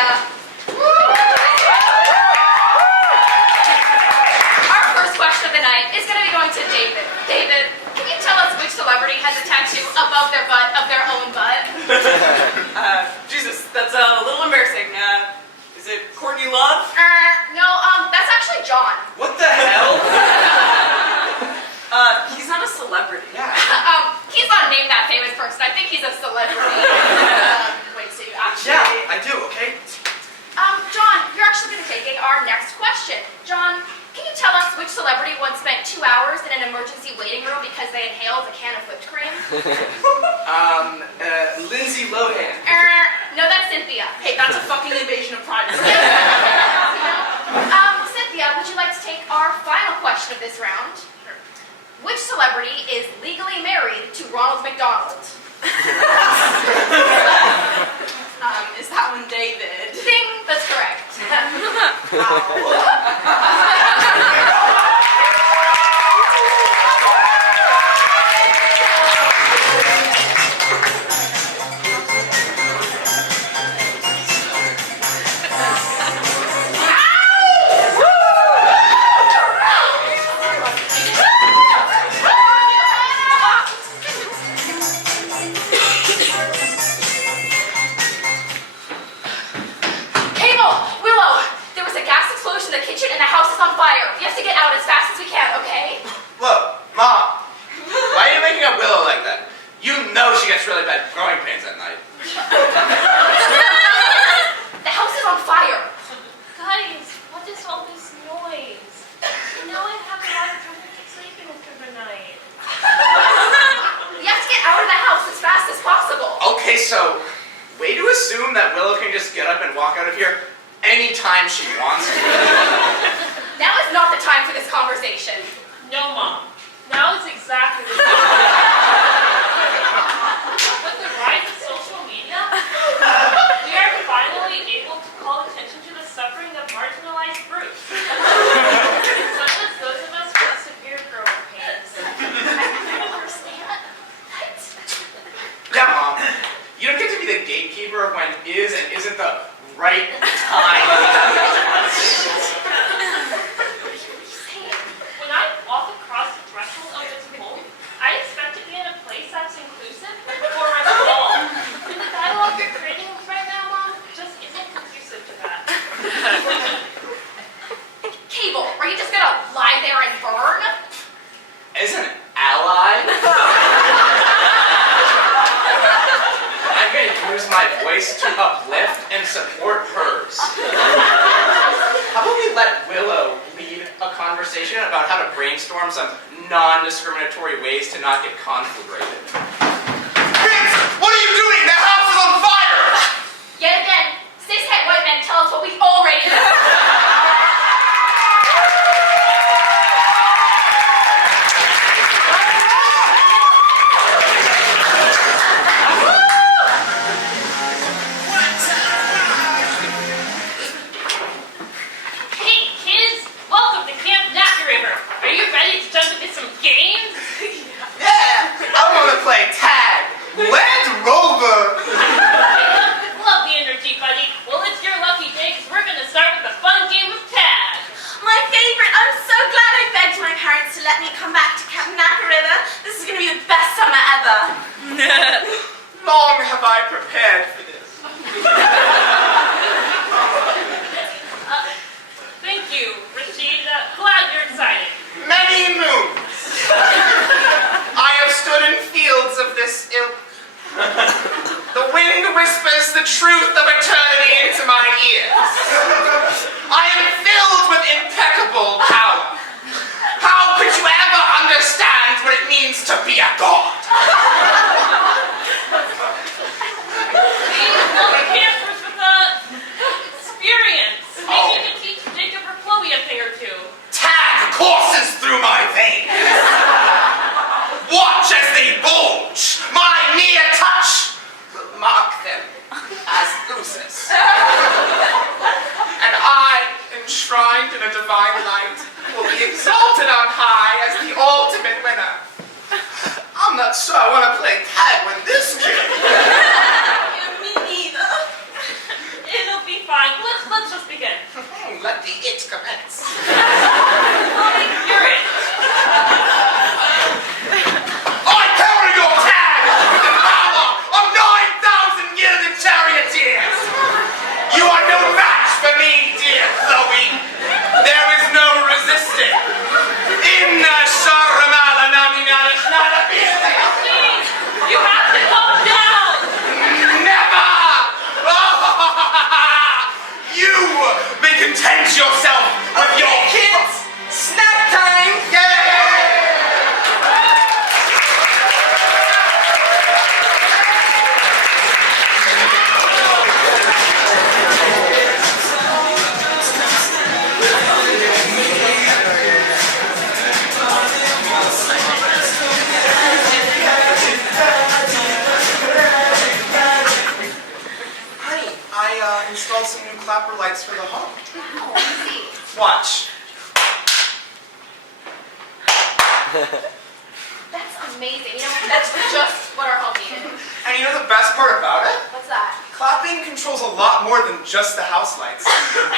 Cynthia. Our first question of the night is going to be going to David. David, can you tell us which celebrity has a tattoo above their butt of their own butt? Jesus, that's a little embarrassing. Is it Courtney Love? No, that's actually John. What the hell? He's not a celebrity. Yeah. He's not named that famous person. I think he's a celebrity. Wait, so you actually... Yeah, I do, okay? John, you're actually going to be taking our next question. John, can you tell us which celebrity once spent 2 hours in an emergency waiting room because they inhaled a can of whipped cream? Lindsay Lohan. No, that's Cynthia. Hey, that's a fucking invasion of privacy. Cynthia, would you like to take our final question of this round? Which celebrity is legally married to Ronald McDonald? Is that one David? Ding, that's correct. Really bad growing pains at night. The house is on fire. Guys, what is all this noise? You know I have a lot of trouble sleeping through the night. You have to get out of the house as fast as possible. Okay, so way to assume that Willow can just get up and walk out of here anytime she wants to. Now is not the time for this conversation. No, Mom. Now is exactly the time. With the rise of social media, we are finally able to call attention to the suffering of marginalized groups, such as those of us with severe growing pains. I don't understand. What? Yeah, Mom. You don't get to be the gatekeeper when is and isn't the right time. When I walk across the threshold of this home, I expect to be in a place that's inclusive for us all. And the dialogue you're creating right now, Mom, just isn't conducive to that. Cable, are you just gonna lie there and burn? As an ally, I'm going to use my voice to uplift and support hers. How about we let Willow lead a conversation about how to brainstorm some non-discriminatory ways to not get conflagrated? Vince, what are you doing? The house is on fire! Yet again, cishet white men tell us what we already know. Hey, kids! Welcome to Camp Nappy River. Are you ready to jump into some games? Yeah, I want to play tag. Land Rover. Love the energy, buddy. Well, it's your lucky day because we're going to start with a fun game of tag. My favorite. I'm so glad I begged my parents to let me come back to Camp Nappy River. This is going to be the best summer ever. Long have I prepared for this. Thank you, Rashid. Glad you're excited. Many moons. I have stood in fields of this ilk. The wind whispers the truth of eternity into my ears. I am filled with impeccable power. How could you ever understand what it means to be a god? These little campers with experience. Maybe you can teach Jacob or Chloe a thing or two. Tag courses through my veins. Watch as they bulge. My mere touch will mark them as the minutes. You're in. I carry your tag with the power of 9,000 gilded charioteers. You are no match for me, dear Chloe. There is no resisting. Inna sharamala naminala shnala bisti. Please, you have to calm down. Never! You may content yourself with your kids. Snack time! Yay! Honey, I installed some new clapper lights for the home. Oh, I see. Watch. That's amazing. You know, that's just what our home needed. And you know the best part about it? What's that? Clapping controls a lot more than just the house lights.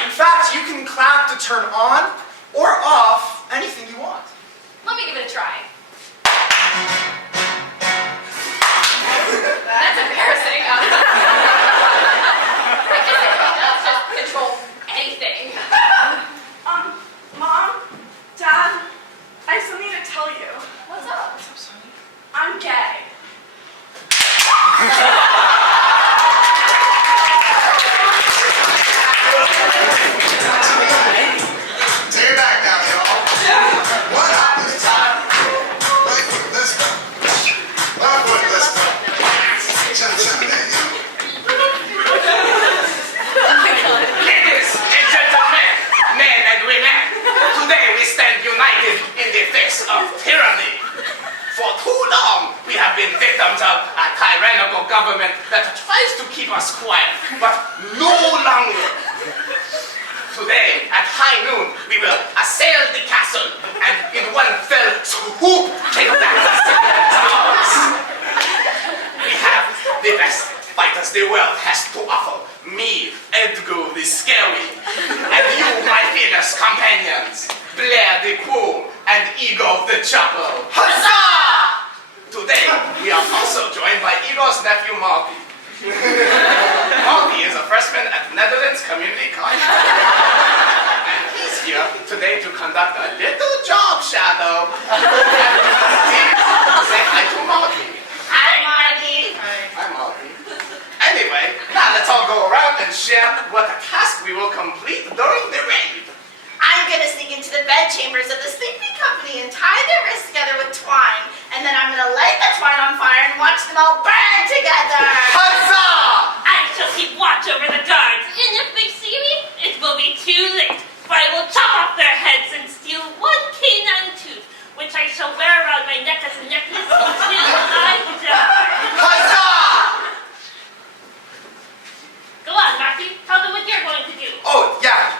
In fact, you can clap to turn on or off anything you want. Let me give it a try. That's embarrassing. I guess it does just control anything. Mom, Dad, I have something to tell you. What's up? I'm gay. Take it back now, y'all. What happened this time? Right foot this time. Left foot this time. Cha-cha, there you go. Ladies and gentlemen, men and women, today we stand united in the face of tyranny. For too long, we have been victims of a tyrannical government that tries to keep us quiet, but no longer. Today, at high noon, we will assail the castle and in one fell swoop take back the city towers. We have the best fighters the world has to offer. Me, Edgar the Scary, and you, my fearless companions, Blair the Cool and Igor the Chopper. Huzzah! Today, we are also joined by Igor's nephew, Marty. Marty is a freshman at Netherlands Community College. And he's here today to conduct a little job shadow. Say hi to Marty. Hi, Marty. Hi, Marty. Anyway, now let's all go around and share what a task we will complete during the raid. I'm gonna sneak into the bed chambers of the sleeping company and tie their wrists together with twine. And then I'm gonna light the twine on fire and watch them all burn together. Huzzah! I shall keep watch over the guards, and if they see me, it will be too late. For I will chop off their heads and steal one canine tooth, which I shall wear around my neck as a necklace until I die. Huzzah! Go on, Matthew. Tell them what you're going to do. Oh, yeah.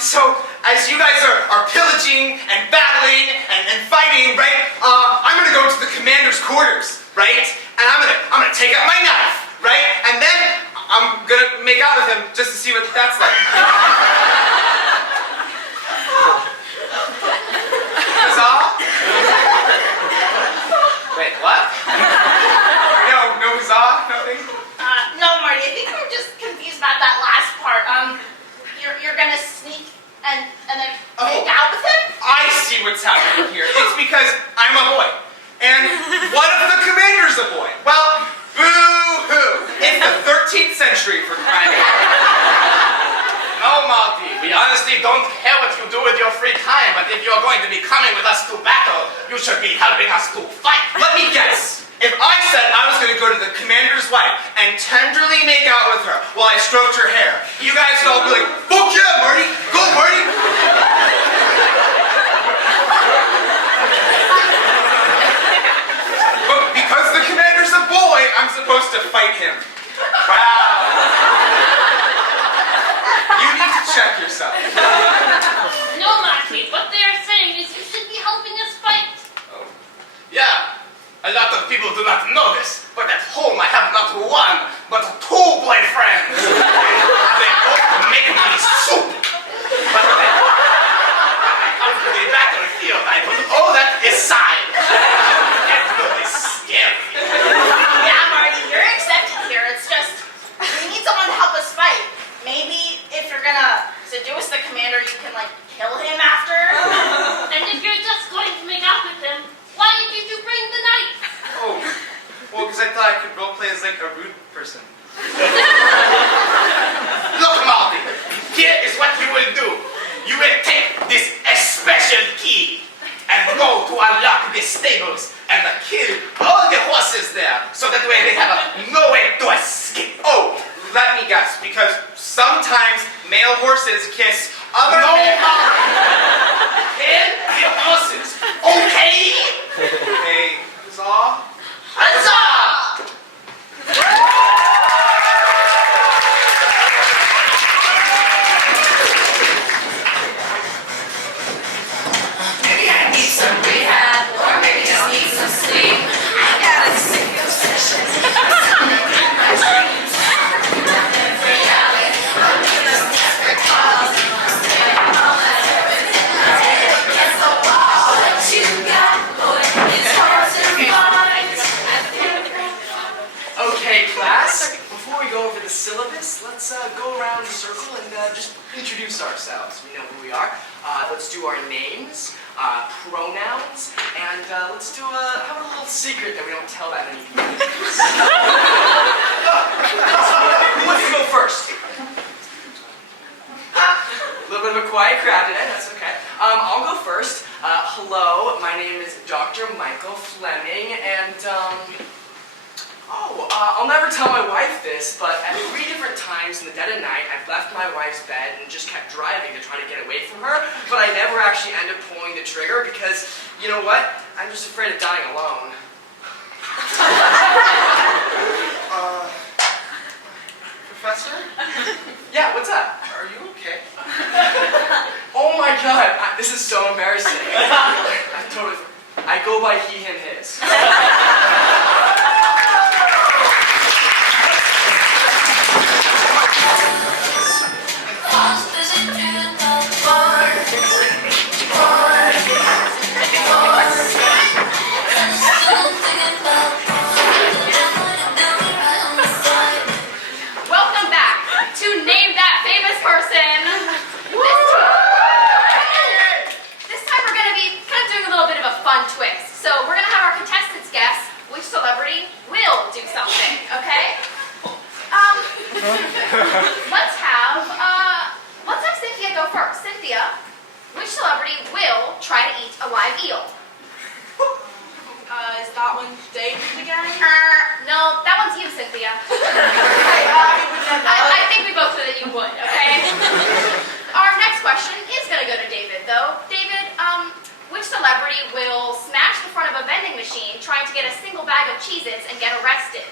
So as you guys are pillaging and battling and fighting, right? I'm gonna go to the commander's quarters, right? And I'm gonna take out my knife, right? And then I'm gonna make out with him just to see what that's like. Huzzah? Wait, what? No huzzah? Nothing? No, Marty, I think we're just confused about that last part. You're gonna sneak and then make out with him? I see what's happening here. It's because I'm a boy. And what if the commander's a boy? Well, boo-hoo. It's the 13th century for crying out loud. No, Marty, we honestly don't care what you do with your free time, but if you're going to be coming with us to battle, you should be helping us to fight. Let me guess. If I said I was going to go to the commander's wife and tenderly make out with her while I stroked her hair, you guys would all be like, fuck yeah, Marty! Go, Marty! But because the commander's a boy, I'm supposed to fight him. Wow. You need to check yourself. No, Matthew. What they are saying is you should be helping us fight. Oh. Yeah. A lot of people do not know this, but at home I have not one, but two boyfriends. They both make me soup. But to the battlefield, I put all that aside. Afterglow is scary. Yeah, Marty, you're accepted here. It's just, we need someone to help us fight. Maybe if you're gonna seduce the commander, you can, like, kill him after. And if you're just going to make out with him, why did you bring the knife? Oh, well, because I thought I could roleplay as like a rude person. Look, Marty, here is what you will do. You will take this special key and go to unlock the stables and kill all the horses there, so that way they have no way to escape. Oh, let me guess, because sometimes male horses kiss other No, male... kill the horses, okay? Hey, Zaw? Huzzah! Maybe I need some rehab, or maybe just need some sleep. I got a sick obsession. Something in my dreams. Nothing reality. I'm just desperate calls. I'm staring all at everything. My head against the wall. What you got, boy, it's hard to find. Okay, class, before we go over the syllabus, let's go around the circle and just introduce ourselves. We know who we are. Let's do our names, pronouns, and let's do how about a little secret that we don't tell that many people. Who wants to go first? A little bit of a quiet crowd today, that's okay. I'll go first. Hello, my name is Dr. Michael Fleming, and I'll never tell my wife this, but at 3 different times in the dead of night, I've left my wife's bed and just kept driving to try to get away from her, but I never actually end up pulling the trigger because, you know what? I'm just afraid of dying alone. Professor? Yeah, what's up? Are you okay? Oh my god, this is so embarrassing. I go by he, him, his. Welcome back to Name That Famous Person. This time we're going to be kind of doing a little bit of a fun twist. So we're going to have our contestants guess which celebrity will do something, okay? Let's have Cynthia go first. Cynthia, which celebrity will try to eat a live eel? Is that one David again? No, that one's you, Cynthia. I think we both know that you would, okay? Our next question is going to go to David, though. David, which celebrity will smash the front of a vending machine trying to get a single bag of Cheez-Its and get arrested?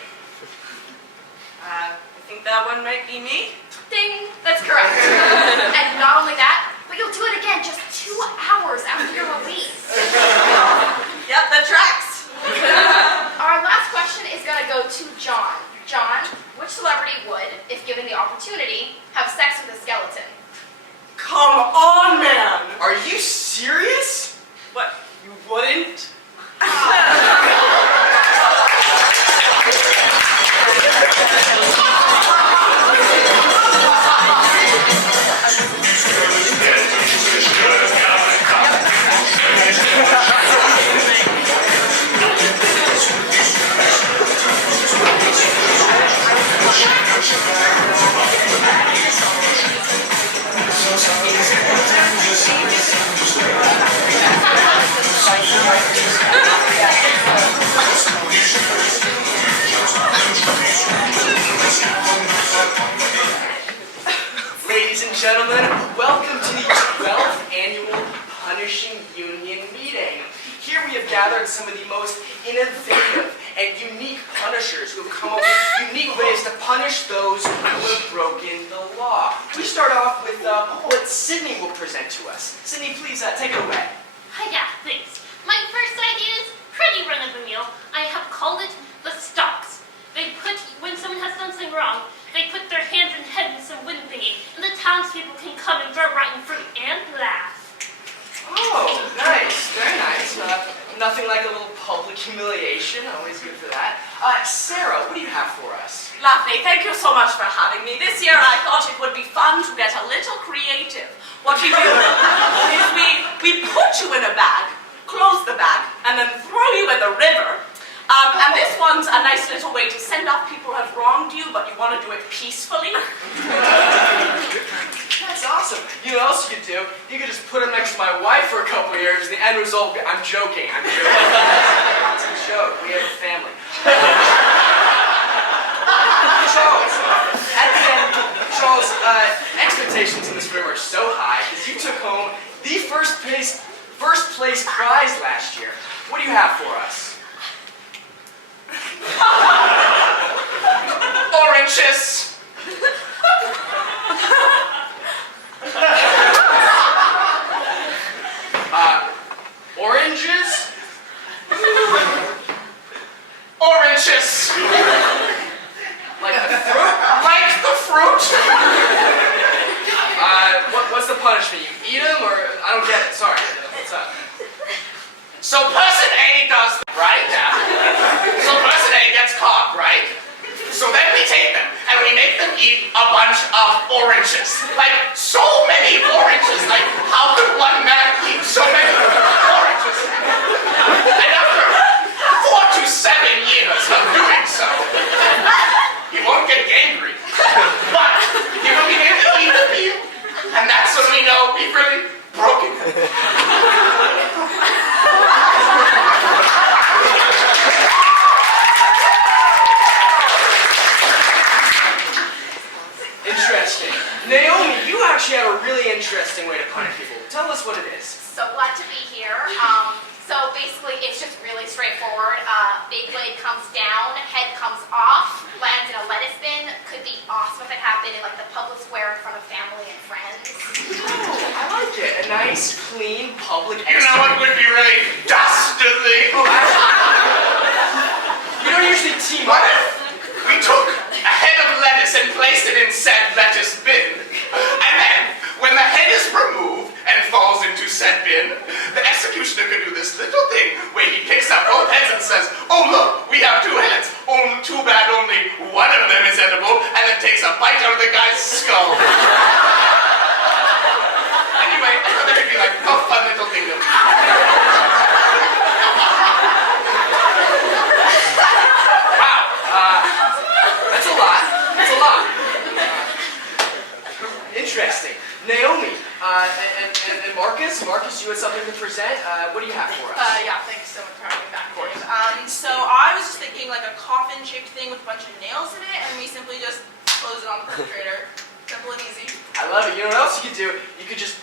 I think that one might be me. Ding! That's correct. And not only that, but you'll do it again just 2 hours after your release. Yep, that tracks. Our last question is going to go to John. John, which celebrity would, if given the opportunity, have sex with a skeleton? Come on, man. Are you serious? What, you wouldn't? Ladies and gentlemen, welcome to the 12th annual Punishing Union meeting. Here we have gathered some of the most innovative and unique punishers who have come up with unique ways to punish those who have broken the law. We start off with what Sydney will present to us. Sydney, please take it away. Yeah, thanks. My first idea is pretty run-of-the-mill. I have called it the stocks. When someone has done something wrong, they put their hands and head in some wooden thingy, and the townspeople can come and throw rotten fruit and laugh. Oh, Sarah, what do you have for us? Lovely, thank you so much for having me. This year I thought it would be fun to get a little creative. What we do is we put you in a bag, close the bag, and then throw you in the river. And this one's a nice little way to send off people who have wronged you, but you want to do it peacefully. That's awesome. You know what else you could do? You could just put him next to my wife for a couple of years, and the end result, I'm joking. It's a joke. We have a family. Charles, expectations in this room are so high because you took home the first place prize last year. What do you have for us? Oranges. Oranges? Oranges. Like the fruit? Like the fruit? What's the punishment? You eat them, or I don't get it. Sorry. What's up? So person A does right? Yeah. So person A gets caught, right? So then we take them and we make them eat a bunch of oranges. Like so many oranges. Like how could one man eat so many oranges? And after 4 to 7 years of doing so, he won't get gangrene. But he will be able to eat the meal. And that's when we know we've really broken him. Interesting. Naomi, you actually have a really interesting way to punish people. Tell us what it is. So glad to be here. So basically, it's just really straightforward. Big blade comes down, head comes off, lands in a lettuce bin. Could be awesome if it happened in like the public square in front of family and friends. Oh, I like it. A nice, clean, public. You know what would be really dastardly? Oh, actually, we don't usually team What up. if we took a head of lettuce and placed it in said lettuce bin, and then when the head is removed and falls into said bin, the executioner could do this little thing where he picks up both heads and says, "Oh look, we have 2 heads. Oh, too bad only one of them is edible," and then takes a bite out of the guy's skull. Anyway, I thought that would be like a fun little thing to do. That's a lot. That's a lot. Interesting. Naomi, and Marcus, you had something to present. What do you have for us? Yeah, thanks so much for having me back, Dave. So I was just thinking like a coffin-shaped thing with a bunch of nails in it, and we simply just close it on the refrigerator. Simple and easy. I love it. You know what else you could do? You could just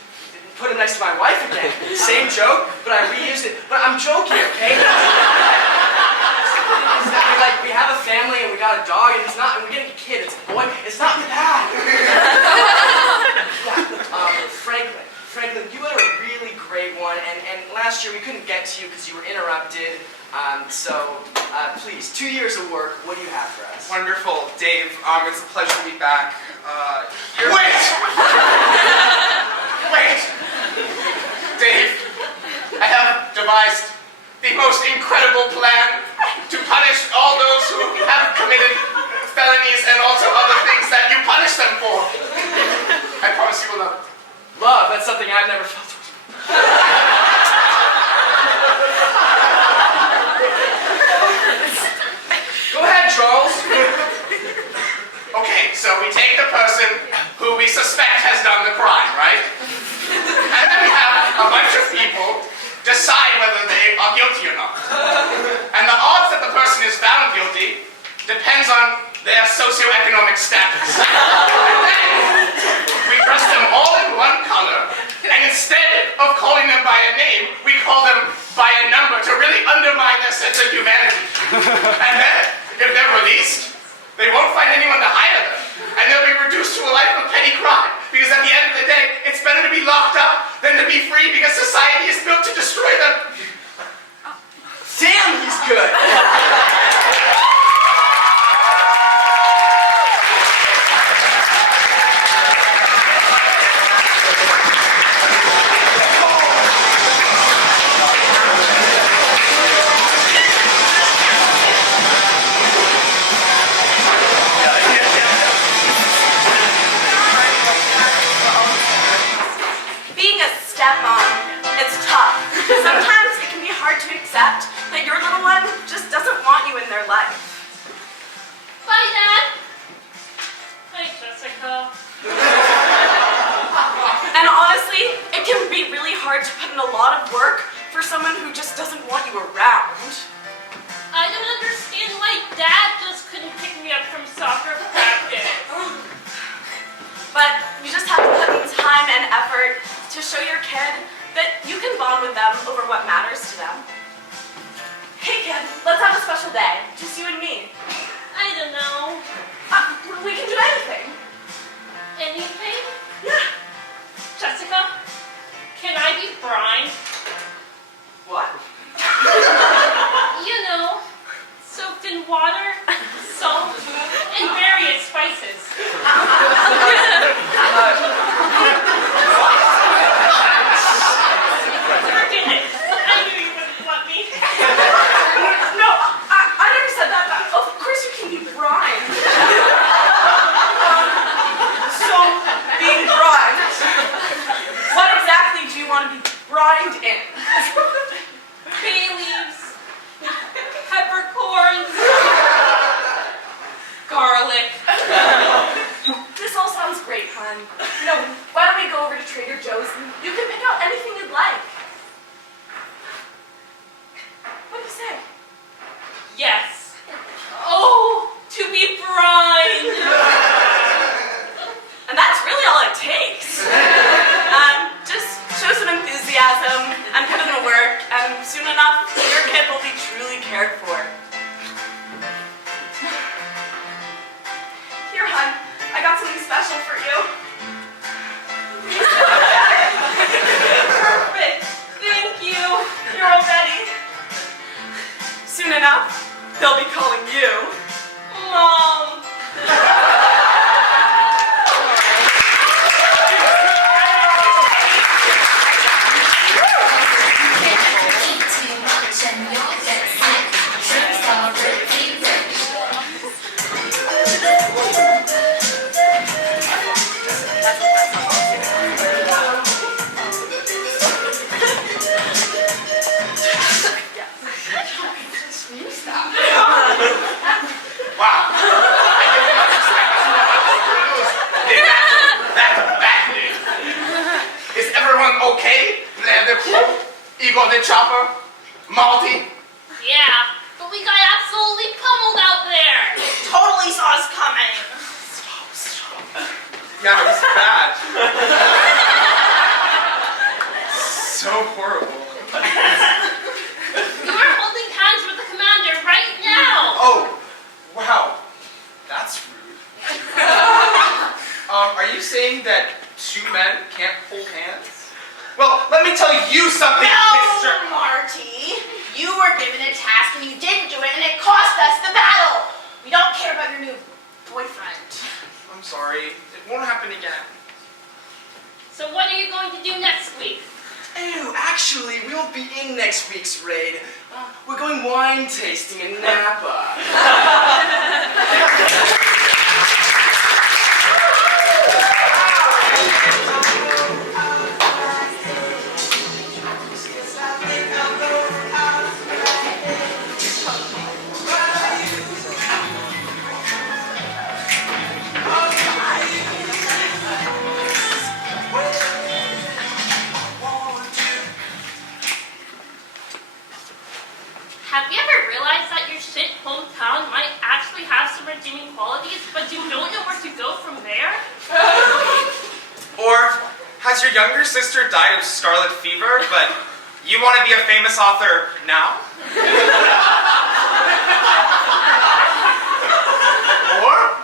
put him next to my wife again. Same joke, but I reused it. But I'm joking, okay? Like, we have a family and we got a dog and we're getting a kid, it's a boy, it's not bad. Franklin, you had a really great one, and last year we couldn't get to you because you were interrupted. Please, 2 years of work, what do you have for us? Wonderful, Dave. It's a pleasure to be back. Wait! Wait! Dave, I have devised the most incredible plan to punish all those who have committed felonies and also other things that you punish them for. I promise you will love it. Love, that's something I've never felt. Go ahead, Charles. Okay, so we take the person who we suspect has done the crime, right? And then we have a bunch of people decide whether they are guilty or not. And the odds that the person is found guilty depends on their socioeconomic status. And then we dress them all in one color, and instead of calling them by a name, we call them by a number to really undermine their sense of humanity. And then, if they're released, they won't find anyone to hire them, and they'll be reduced to a life of petty crime. Because at the end of the day, it's better to be locked up than to be free, because society is built to destroy them. Damn, he's good. to put in a lot of work for someone who just doesn't want you around. I don't understand why Dad just couldn't pick me up from soccer practice. But you just have to put in time and effort to show your kid that you can bond with them over what matters to them. Hey kid, let's have a special day. Just you and me. I don't know. We can do anything. Anything? Yeah. Jessica, can I be brine? What? You know, soaked in water, salt, and various spices. For goodness, I knew you wouldn't let me. No, I never said that. Of course you can be brine. So, being brine, what exactly do you want to be brined in? Bay leaves, peppercorns, garlic. This all sounds great, hon. You know, why don't we go over to Trader Joe's and you can pick out anything you'd like. What do you say? Yes. Oh, to be brined. And that's really all it takes. Just show some enthusiasm and put in the work, and soon enough, your kid will be truly cared for. Here, hon, I got something special for you. Perfect. Thank you. You're all ready. Soon enough, they'll be calling you Mom. Wow. I did not expect to. That is everyone okay? The crew? Igor the Chopper? Malty? Yeah, but we got absolutely pummeled out there. Totally saw us coming. Yeah, it was bad. So horrible. You are holding hands with the commander right now. Oh, wow. That's rude. Are you saying that two men can't hold hands? Well, let me tell you something, Mr. No, Marty. You were given a task and you didn't do it, and it cost us the battle. We don't care about your new boyfriend. I'm sorry. It won't happen again. So what are you going to do next week? Oh, actually, we won't be in next week's raid. We're going wine tasting in Napa. Have you ever realized that your shit hometown might actually have some redeeming qualities, but you don't know where to go from there? Or has your younger sister died of scarlet fever, but you want to be a famous author now? Or,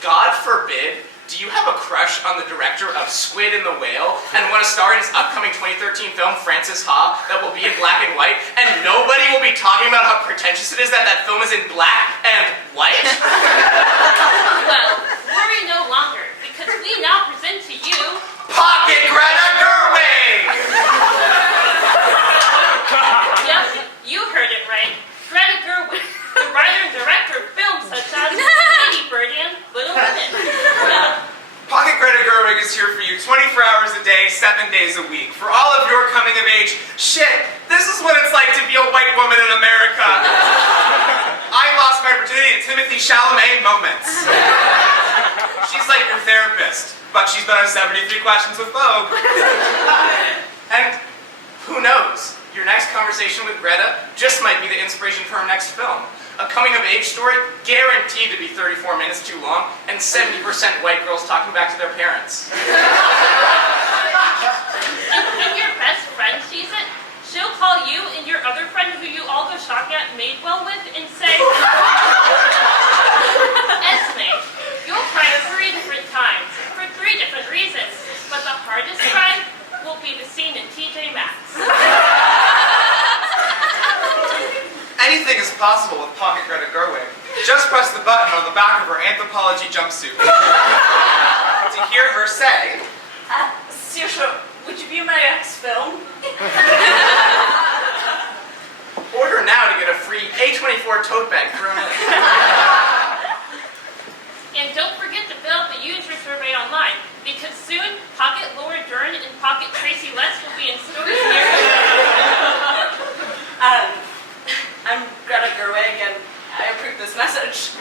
God forbid, do you have a crush on the director of Squid and the Whale and want to star in his upcoming 2013 film, Francis Ha, that will be in black and white, and nobody will be talking about how pretentious it is that that film is in black and white? Well, worry no longer, because we now present to you Pocket Greta Gerwig! Yep, you heard it right. Greta Gerwig, the writer and director of films such as Lady Bird and Little Women. Pocket Greta Gerwig is here for you 24 hours a day, 7 days a week. For all of your coming of age, shit, this is what it's like to be a white woman in America. I lost my virginity to Timothy Chalamet moments. She's like your therapist, but she's been on 73 Questions with Vogue. And Who knows? Your next conversation with Greta just might be the inspiration for our next film. A coming-of-age story guaranteed to be 34 minutes too long, and 70% white girls talking back to their parents. And your best friend sees it, she'll call you and your other friend who you all go shopping at Madewell with and say, Esme, you'll cry 3 different times for 3 different reasons, but the hardest cry will be the scene in TJ Maxx. Anything is possible with Pocket Greta Gerwig. Just press the button on the back of her anthropology jumpsuit. To hear her say, Saoirse, would you view my next film? order now to get a free A24 tote bag thrown in. And don't forget to fill out the user survey online, because soon Pocket Laura Dern and Pocket Tracy Letts will be in stores near you. I'm Greta Gerwig, and I approve this message.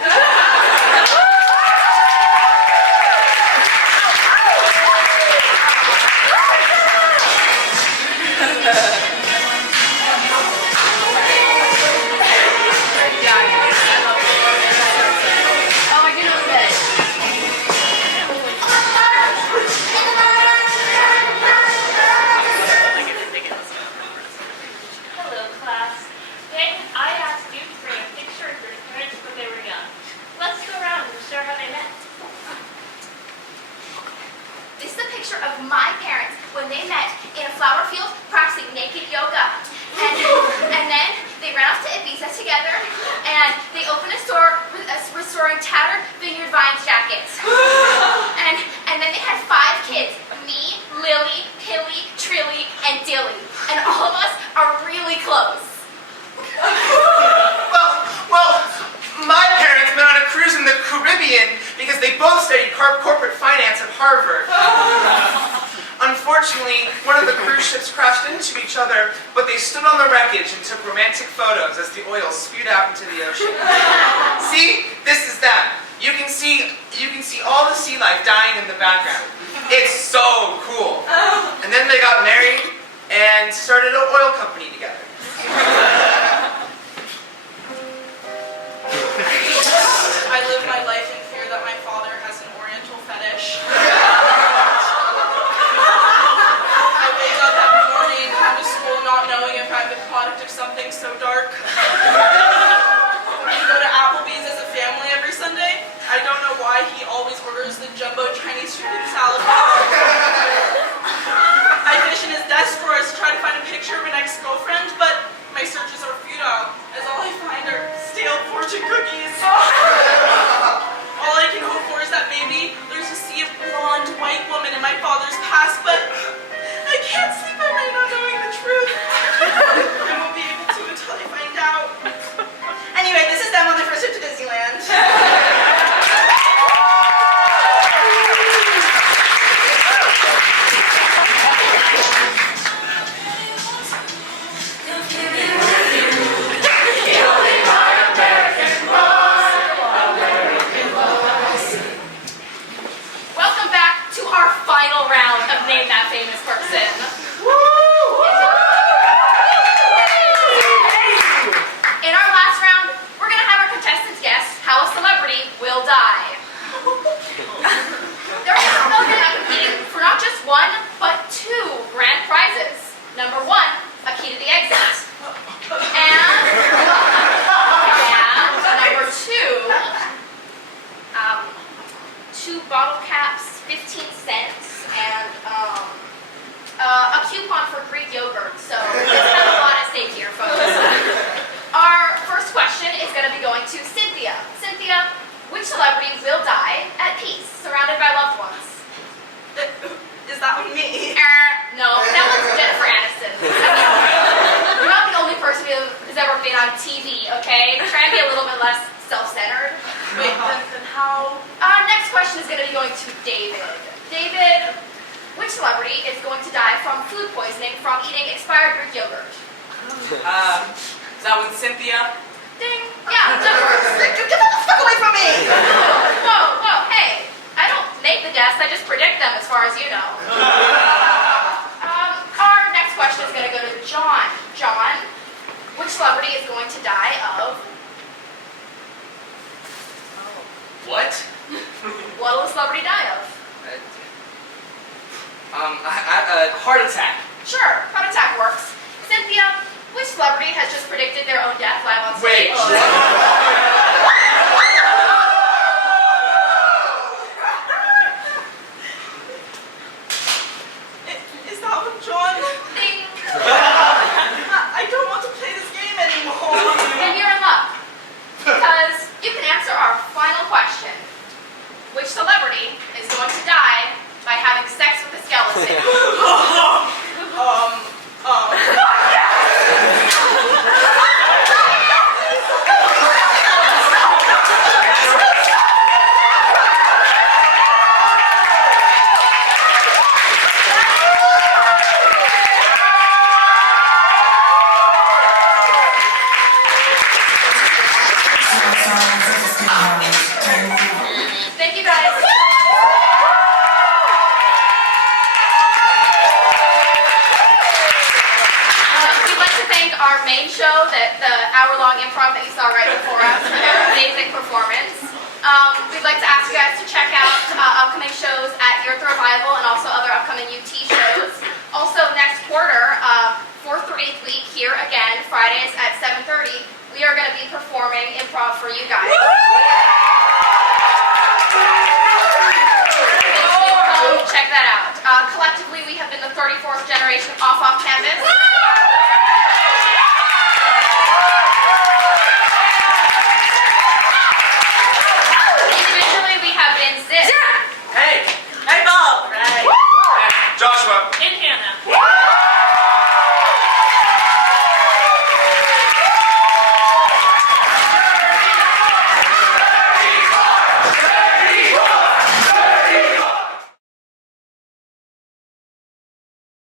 Hello, class. Today, I asked you to bring a picture of your parents when they were young. Let's go around and share how they met. This is a picture of my parents when they met in a flower field practicing naked yoga. And then they ran off to Ibiza together, and they opened a store restoring tattered Vineyard Vines jackets. And then they had 5 kids, me, Lily, Pilly, Trilly, and Dilly. And all of us are really close. Well, my parents went on a cruise in the Caribbean because they both studied corporate finance at Harvard. Unfortunately, one of the cruise ships crashed into each other, but they stood on the wreckage and took romantic photos as the oil spewed out into the ocean. See, this is them. You can see all the sea life dying in the background. It's so cool. And then they got married and started an oil company together. I live my life in fear that my father has an oriental fetish. I wake up every morning, come to school not knowing if I'm the product of something so dark. We go to Applebee's as a family every Sunday. I don't know why he always orders the jumbo Chinese food and salad bar. I fish in his desk drawers to try to find a picture of an ex-girlfriend, but my searches are futile, as all I find are stale fortune cookies. All I can hope for is that maybe there's a sea of blonde white woman in my father's past, but I can't sleep at night not knowing the truth. I won't be able to until I find out. Anyway, this is them on their first trip to Disneyland. Welcome back to our final round of Name That Famous Person. In our last round, we're going to have our contestants guess how a celebrity will die. They're going to be competing for not just 1, but 2 grand prizes. Number 1, a key to the exit. And number 2, 2 bottle caps, 15 cents, and a coupon for Greek yogurt. So there's kind of a lot at stake here, folks. Our first question is going to be going to Cynthia. Cynthia, which celebrity will die at peace, surrounded by loved ones? Is that me? No, that one's Jennifer Aniston. You're not the only person who's ever been on TV, okay? Try and be a little bit less self-centered. Wait, then how? Next question is going to be going to David. David, which celebrity is going to die from food poisoning from eating expired Greek yogurt? Is that with Cynthia? Ding. Yeah, Jennifer. Get the fuck away from me! Whoa, hey. I don't make the deaths, I just predict them as far as you know. Our next question is going to go to John. John, which celebrity is going to die of? What? What will a celebrity die of? Heart attack. Sure, heart attack works. Cynthia, which celebrity has just predicted their own death live on Wait. stage? Is that one John? Ding. I don't want to play this game anymore. And you're in luck. Because you can answer our final question. Which celebrity is going to die by having sex with a skeleton? Thank you guys. We'd like to thank our main show, the hour-long improv that you saw right before us, for their amazing performance. We'd like to ask you guys to check